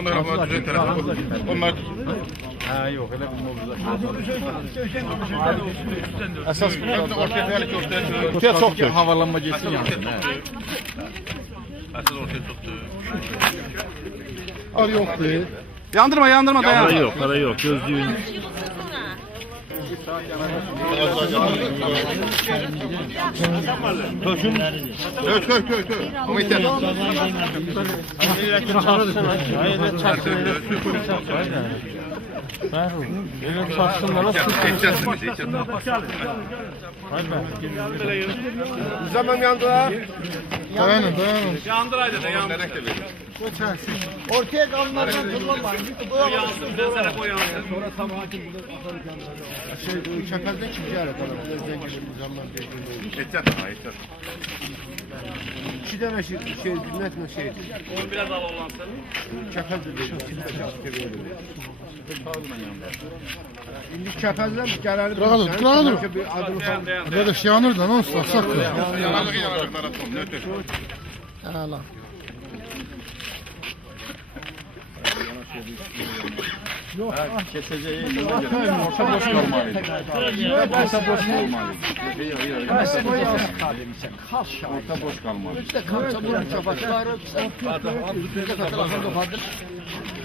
Onlar ama düzey tarafı. Onlar Ha yok bir esas ortaya belki ortaya Ortaya yok. Havalanma geçsin. Asıl ortaya soktu. Ar yok değil. Yandırma yandırma Para dayan. yok, para yok. Gözlüğün Köy köy köy köy. Ama yeter. Geçeceksiniz, geçeceksiniz. Zaman yandılar. Dayanın dayanın. Nereden geliyor? Ortaya kalınlardan kullanma. Şey, Çakal'da ikinci ara kalan. Özden gibi bir zaman değil. Geçeceksin ama geçeceksin. İki tane şey, şey dinletme şeydi. Onu biraz al olan Çakal dedi. Şimdi çakaldan kararı Kral dur, kral dur. Bir adını falan. Arkadaş yanır da nasıl saksak ya. Yanarlık yanarlık tarafı. Ne ötesi? Allah. Keseceği orta boş kalmalıydı. Orta boş kalmalıydı. Orta boş kalmalıydı. İşte kanka bu çabakları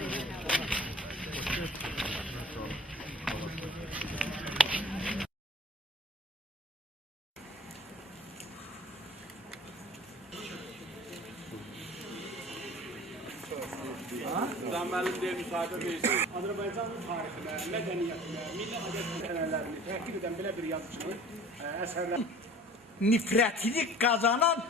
Zamanlı diye müsaade versin. Azərbaycanın tarixinə, mədəniyyətinə, milli adət-ənənələrini təhdid edən bir yazıçının əsərləri nifrətini qazanan